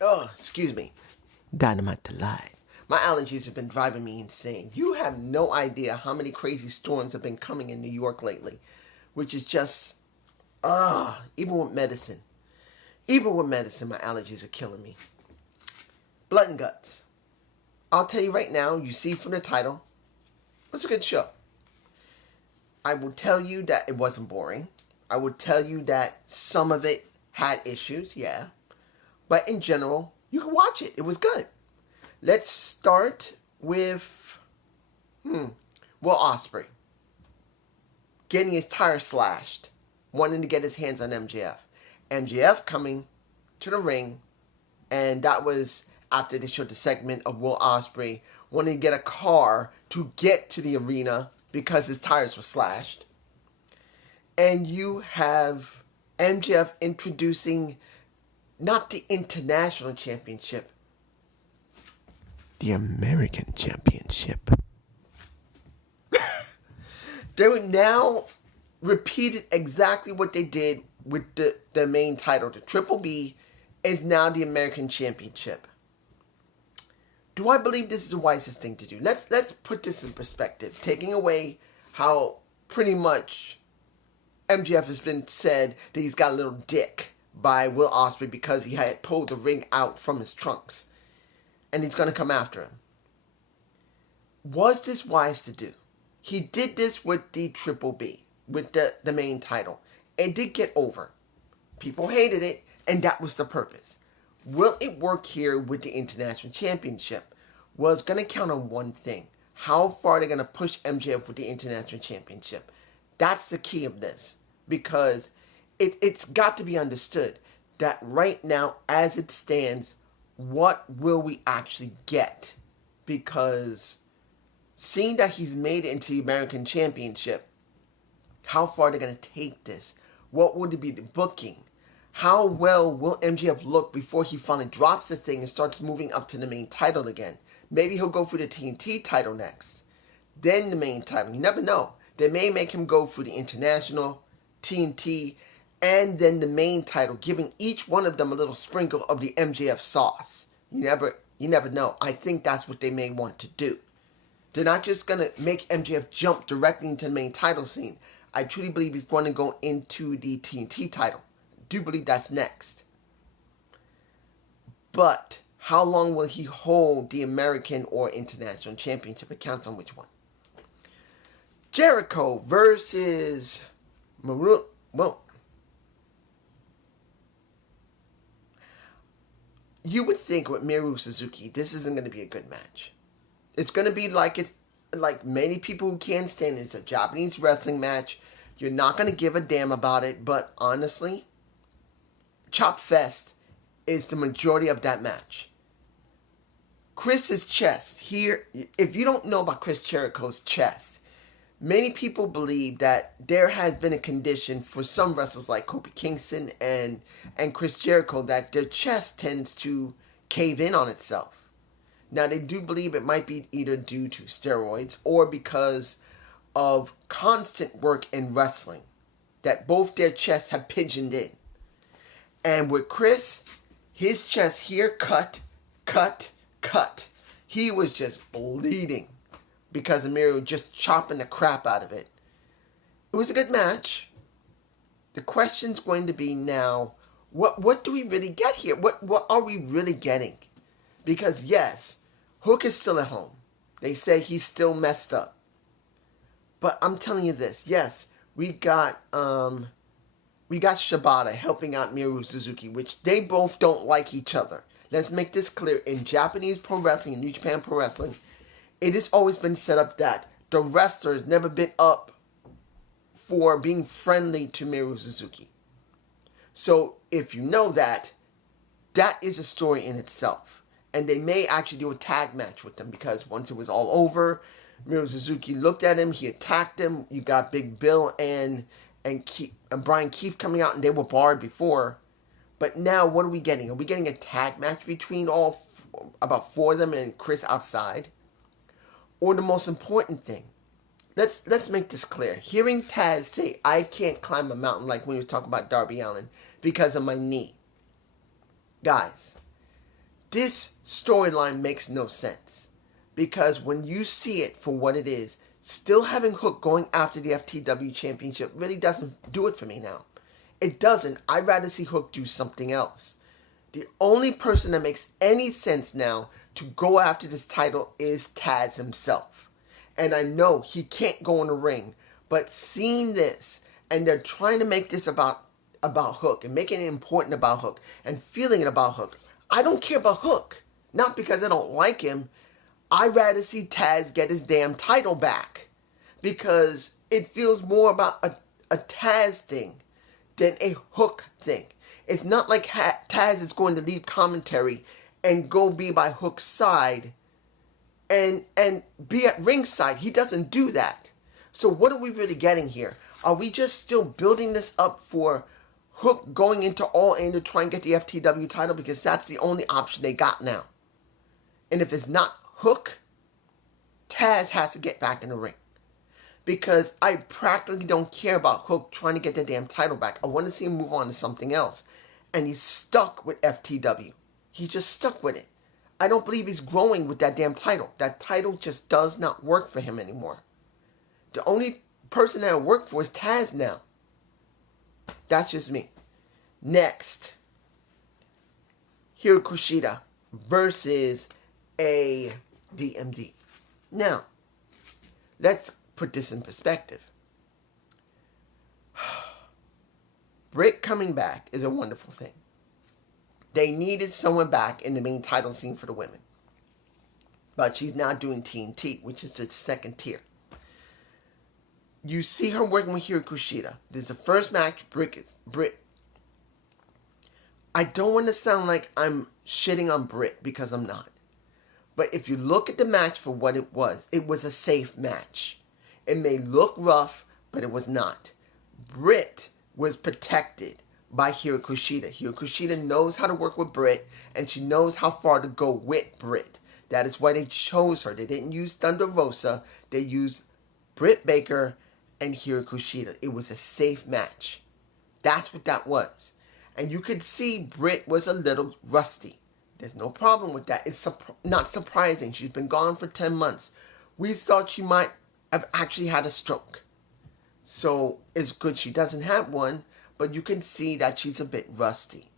Oh, excuse me. Dynamite Delight. My allergies have been driving me insane. You have no idea how many crazy storms have been coming in New York lately, which is just, even with medicine. Even with medicine, my allergies are killing me. Blood and Guts. I'll tell you right now, you see from the title, it's a good show. I will tell you that it wasn't boring. I will tell you that some of it had issues, yeah. But in general, you can watch it. It was good. Let's start with Will Ospreay getting his tire slashed, wanting to get his hands on MJF. MJF coming to the ring, and that was after they showed the segment of Will Ospreay wanting to get a car to get to the arena because his tires were slashed. And you have MJF introducing not the International Championship, the American Championship. They would now repeated exactly what they did with the main title. The Triple B is now the American Championship. Do I believe this is the wisest thing to do? Let's put this in perspective. Taking away how pretty much MJF has been said that he's got a little dick by Will Ospreay because he had pulled the ring out from his trunks. And he's going to come after him. Was this wise to do? He did this with the Triple B, with the main title. It did get over. People hated it, and that was the purpose. Will it work here with the International Championship? Well, it's going to count on one thing. How far are they going to push MJF with the International Championship? That's the key of this. Because it's got to be understood that right now, as it stands, what will we actually get? Because seeing that he's made it into the American Championship, how far are they going to take this? What would it be the booking? How well will MJF look before he finally drops the thing and starts moving up to the main title again? Maybe he'll go for the TNT title next. Then the main title. You never know. They may make him go for the International, TNT, and then the main title, giving each one of them a little sprinkle of the MJF sauce. You never know. I think that's what they may want to do. They're not just going to make MJF jump directly into the main title scene. I truly believe he's going to go into the TNT title. I do believe that's next. But how long will he hold the American or International Championship? It counts on which one. Jericho versus Maroon. Well, you would think with Miru Suzuki, this isn't going to be a good match. It's going to be like many people who can't stand it. It's a Japanese wrestling match. You're not going to give a damn about it. But honestly, Chop Fest is the majority of that match. Chris's chest here, if you don't know about Chris Jericho's chest, many people believe that there has been a condition for some wrestlers like Kofi Kingston and Chris Jericho that their chest tends to cave in on itself. Now, they do believe it might be either due to steroids or because of constant work in wrestling, that both their chests have pigeoned in. And with Chris, his chest here cut. He was just bleeding because of Miro just chopping the crap out of it. It was a good match. The question's going to be now, what do we really get here? What are we really getting? Because yes, Hook is still at home. They say he's still messed up. But I'm telling you this, yes, we got Shibata helping out Miru Suzuki, which they both don't like each other. Let's make this clear. In Japanese Pro Wrestling and New Japan Pro Wrestling, it has always been set up that the wrestler has never been up for being friendly to Miru Suzuki. So if you know that, that is a story in itself. And they may actually do a tag match with them because once it was all over, Miru Suzuki looked at him, he attacked him. You got Big Bill and Brian Keefe coming out, and they were barred before. But now, what are we getting? Are we getting a tag match between about four of them and Chris outside? Or the most important thing, let's make this clear. Hearing Taz say, I can't climb a mountain, like when he was talking about Darby Allin, because of my knee. Guys, This storyline makes no sense. Because when you see it for what it is, still having Hook going after the FTW Championship really doesn't do it for me now. It doesn't. I'd rather see Hook do something else. The only person that makes any sense now to go after this title is Taz himself. And I know he can't go in the ring, but seeing this, and they're trying to make this about Hook and making it important about Hook and feeling it about Hook. I don't care about Hook. Not because I don't like him. I'd rather see Taz get his damn title back. Because it feels more about a Taz thing than a Hook thing. It's not like Taz is going to leave commentary and go be by Hook's side and be at ringside. He doesn't do that. So what are we really getting here? Are we just still building this up for Hook going into All In to try and get the FTW title? Because that's the only option they got now. And if it's not Hook, Taz has to get back in the ring. Because I practically don't care about Hook trying to get the damn title back. I want to see him move on to something else. And he's stuck with FTW. He's just stuck with it. I don't believe he's growing with that damn title. That title just does not work for him anymore. The only person that work for is Taz now. That's just me. Next, Hiro Kushida versus ADMD. Now, let's put this in perspective. Britt coming back is a wonderful thing. They needed someone back in the main title scene for the women. But she's now doing TNT, which is the second tier. You see her working with Hiro Kushida. This is the first match, Britt. I don't want to sound like I'm shitting on Britt because I'm not. But if you look at the match for what it was a safe match. It may look rough, but it was not. Britt was protected by Hiro Kushida. Hiro Kushida knows how to work with Britt, and she knows how far to go with Britt. That is why they chose her. They didn't use Thunder Rosa. They used Britt Baker and Hiro Kushida. It was a safe match. That's what that was. And you could see Britt was a little rusty. There's no problem with that. It's not surprising. She's been gone for 10 months. We thought she might have actually had a stroke. So it's good she doesn't have one, but you can see that she's a bit rusty.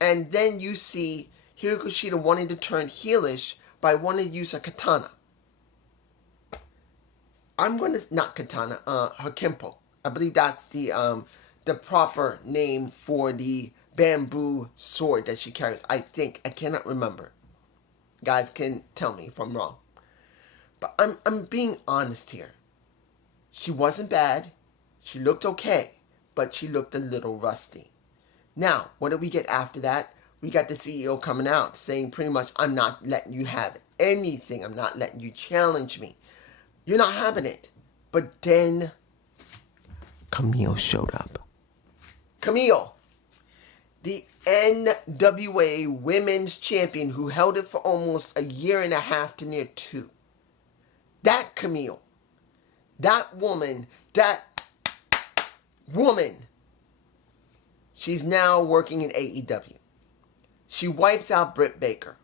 And then you see Hiro Kushida wanting to turn heelish by wanting to use a katana. Not katana, her kempo. I believe that's the proper name for the bamboo sword that she carries. I think. I cannot remember. Guys can tell me if I'm wrong. But I'm being honest here. She wasn't bad. She looked okay. But she looked a little rusty. Now, what did we get after that? We got the CEO coming out saying pretty much, I'm not letting you have anything. I'm not letting you challenge me. You're not having it. But then Camille showed up. Camille, the NWA Women's Champion who held it for almost a year and a half to near 2. That Camille, that woman, she's now working in AEW. She wipes out Britt Baker.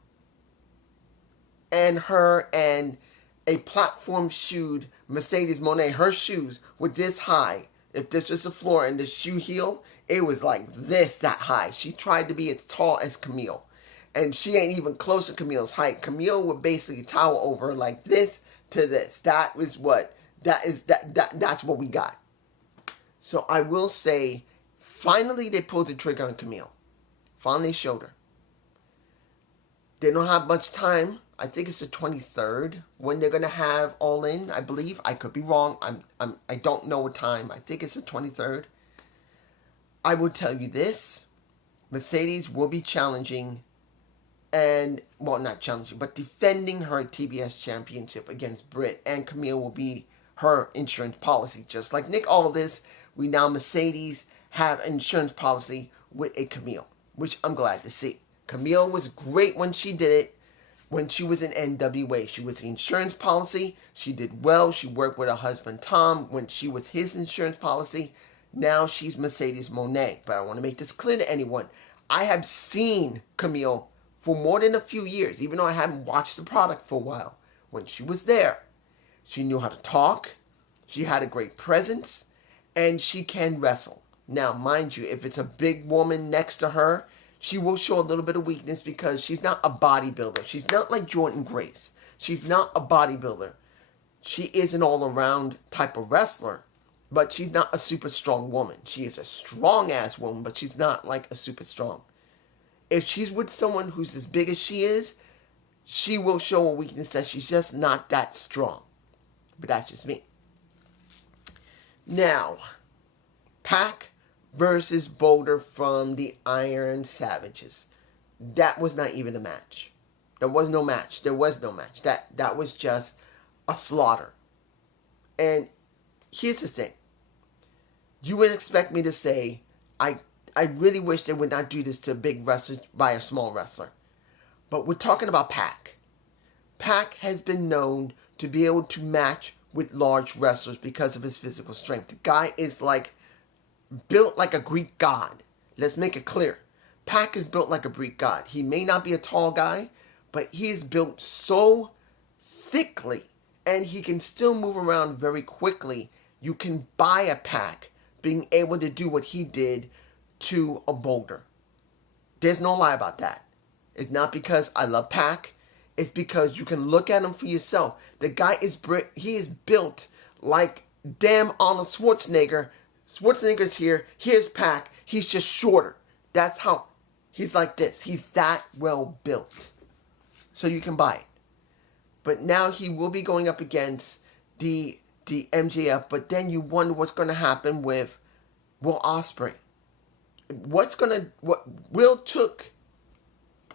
And her and a platform-shoed Mercedes Moné, her shoes were this high. If this was the floor and the shoe heel, it was like this, that high. She tried to be as tall as Camille. And she ain't even close to Camille's height. Camille would basically tower over her like this to this. That's what we got. So I will say, finally they pulled the trigger on Camille. Finally showed her. They don't have much time. I think it's the 23rd when they're gonna have All In. I believe. I could be wrong. I don't know what time. I think it's the 23rd. I will tell you this: Mercedes will be challenging, and not challenging, but defending her TBS championship against Britt, and Camille will be her insurance policy. Just like Nick Aldis, we now Mercedes have an insurance policy with a Camille, which I'm glad to see. Camille was great when she did it. When she was in NWA, she was the insurance policy. She did well. She worked with her husband, Tom, when she was his insurance policy. Now she's Mercedes Moné. But I want to make this clear to anyone. I have seen Camille for more than a few years, even though I hadn't watched the product for a while, when she was there, she knew how to talk, she had a great presence, and she can wrestle. Now, mind you, if it's a big woman next to her, she will show a little bit of weakness because she's not a bodybuilder. She's not like Jordan Grace. She's not a bodybuilder. She is an all-around type of wrestler, but she's not a super strong woman. She is a strong-ass woman, but she's not like a super strong. If she's with someone who's as big as she is, she will show a weakness that she's just not that strong. But that's just me. Now, Pac versus Boulder from the Iron Savages. That was not even a match. There was no match. There was no match. That was just a slaughter. And here's the thing. You would expect me to say, I really wish they would not do this to a big wrestler by a small wrestler. But we're talking about Pac. Pac has been known to be able to match with large wrestlers because of his physical strength. The guy is like built like a Greek god. Let's make it clear. Pac is built like a Greek god. He may not be a tall guy, but he is built so thickly and he can still move around very quickly. You can buy a Pac being able to do what he did to a Boulder. There's no lie about that. It's not because I love Pac. It's because you can look at him for yourself. The guy is built like damn Arnold Schwarzenegger. Schwarzenegger's here. Here's Pac. He's just shorter. That's how he's like this. He's that well built. So you can buy it. But now he will be going up against the MJF. But then you wonder what's going to happen with Will Ospreay. Will took.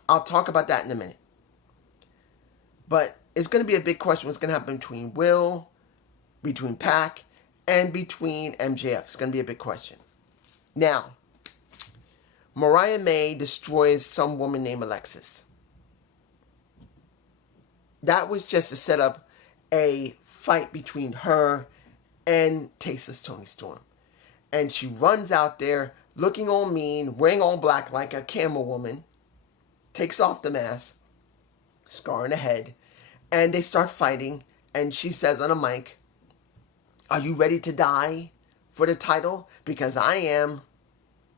I'll talk about that in a minute. But it's going to be a big question what's going to happen between Will, between Pac, and between MJF. It's going to be a big question. Now, Mariah May destroys some woman named Alexis. That was just to set up a fight between her and Tasteless Toni Storm. And she runs out there looking all mean, wearing all black like a camel woman, takes off the mask, scar in the head, and they start fighting, and she says on a mic, "Are you ready to die for the title? Because I am."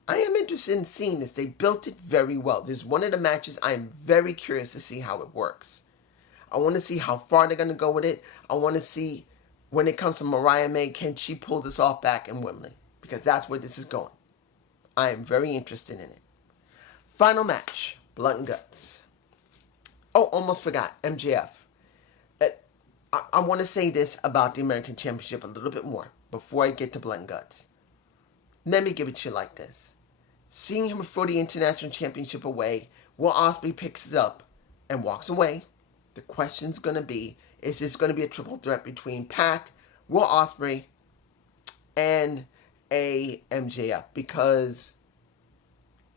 I am interested in seeing this. They built it very well. This is one of the matches I am very curious to see how it works. I want to see how far they're going to go with it. I want to see, when it comes to Mariah May, can she pull this off back in Wembley? Because that's where this is going. I am very interested in it. Final match, Blood and Guts. Oh, almost forgot, MJF. I want to say this about the American Championship a little bit more before I get to Blood and Guts. Let me give it to you like this. Seeing him throw the International Championship away, Will Ospreay picks it up and walks away. The question's going to be, is this going to be a triple threat between Pac, Will Ospreay, and a MJF? Because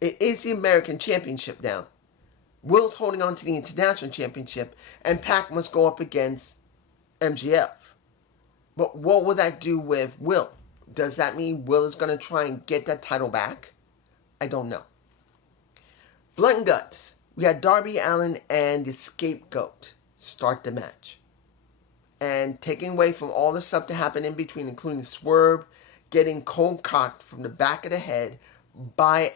it is the American Championship now. Will's holding on to the International Championship, and Pac must go up against MJF. But what will that do with Will? Does that mean Will is going to try and get that title back? I don't know. Blood and Guts. We had Darby Allin and the Scapegoat start the match. And taking away from all the stuff that happened in between, including Swerve getting cold cocked from the back of the head by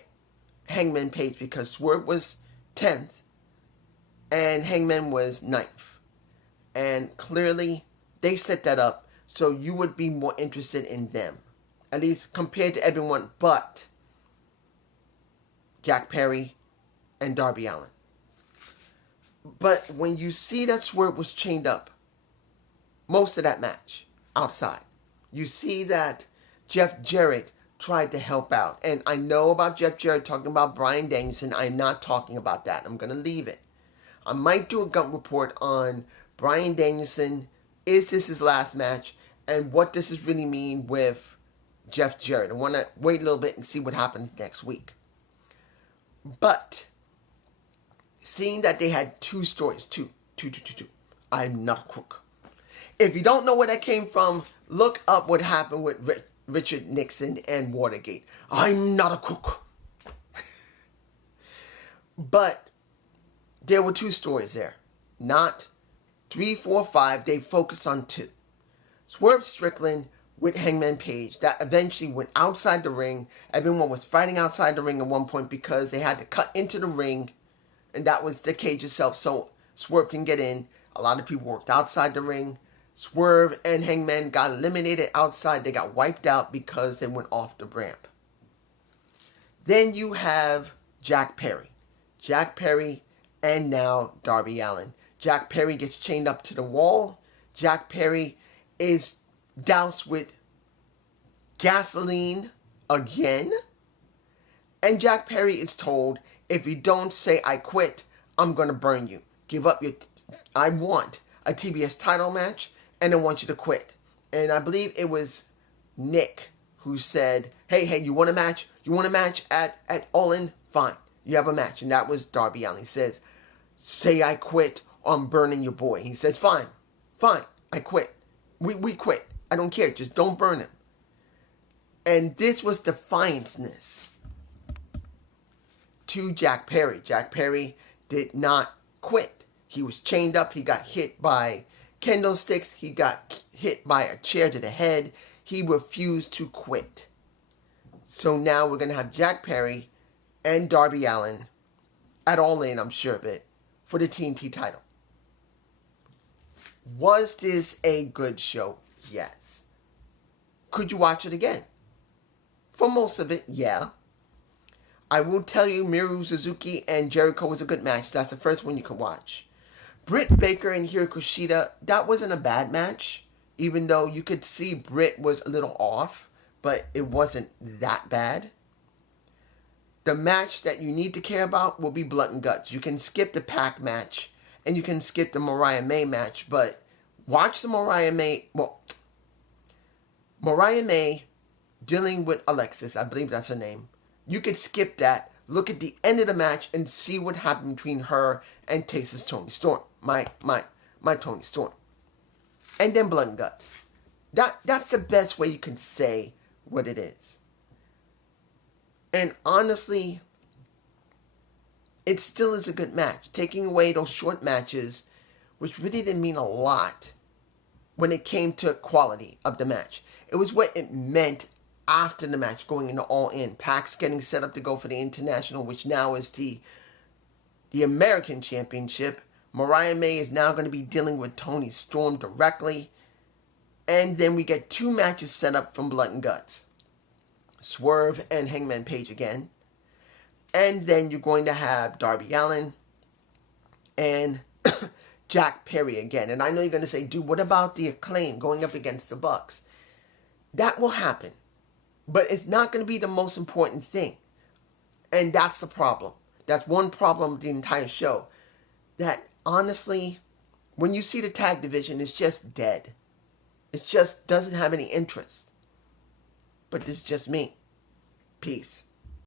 Hangman Page, because Swerve was 10th and Hangman was 9th. And clearly they set that up so you would be more interested in them. At least compared to everyone but Jack Perry and Darby Allin. But when you see that Swerve was chained up most of that match outside, you see that Jeff Jarrett tried to help out. And I know about Jeff Jarrett talking about Bryan Danielson. I'm not talking about that. I'm going to leave it. I might do a Gump report on Bryan Danielson. Is this his last match? And what does this really mean with Jeff Jarrett? I want to wait a little bit and see what happens next week. But seeing that they had two stories, two. I'm not a crook. If you don't know where that came from, look up what happened with Richard Nixon and Watergate. I'm not a crook. But there were two stories there. Not 3, 4, 5. They focused on two. Swerve Strickland with Hangman Page. That eventually went outside the ring. Everyone was fighting outside the ring at one point because they had to cut into the ring. And that was the cage itself so Swerve can get in. A lot of people worked outside the ring. Swerve and Hangman got eliminated outside. They got wiped out because they went off the ramp. Then you have Jack Perry. Jack Perry and now Darby Allin. Jack Perry gets chained up to the wall. Jack Perry is doused with gasoline again. And Jack Perry is told, if you don't say I quit, I'm going to burn you. Give up your... I want a TBS title match, and I want you to quit. And I believe it was Nick who said, hey, you want a match? You want a match at All In? Fine. You have a match. And that was Darby Allin. He says, say I quit or I'm burning your boy. He says, fine, I quit. We quit. I don't care. Just don't burn him. And this was defiance to Jack Perry. Jack Perry did not quit. He was chained up. He got hit by kendo sticks. He got hit by a chair to the head. He refused to quit. So now we're going to have Jack Perry and Darby Allin at All In, I'm sure of it, for the TNT title. Was this a good show? Yes. Could you watch it again? For most of it, yeah. I will tell you, Miru Suzuki and Jericho was a good match. That's the first one you can watch. Britt Baker and Hiro Kushida, that wasn't a bad match. Even though you could see Britt was a little off, but it wasn't that bad. The match that you need to care about will be Blood and Guts. You can skip the Pac match, and you can skip the Mariah May match, but watch the Mariah May dealing with Alexis, I believe that's her name. You could skip that, look at the end of the match, and see what happened between her and Tace's Toni Storm. My Toni Storm. And then Blood and Guts. That's the best way you can say what it is. And honestly, it still is a good match. Taking away those short matches, which really didn't mean a lot when it came to quality of the match. It was what it meant after the match, going into All In. Pac's getting set up to go for the International, which now is the American Championship. Mariah May is now going to be dealing with Toni Storm directly. And then we get two matches set up from Blood and Guts. Swerve and Hangman Page again. And then you're going to have Darby Allin and Jack Perry again. And I know you're going to say, dude, what about the Acclaim going up against the Bucks? That will happen. But it's not going to be the most important thing. And that's the problem. That's one problem with the entire show. That honestly, when you see the tag division, it's just dead. It just doesn't have any interest. But this is just me. Peace.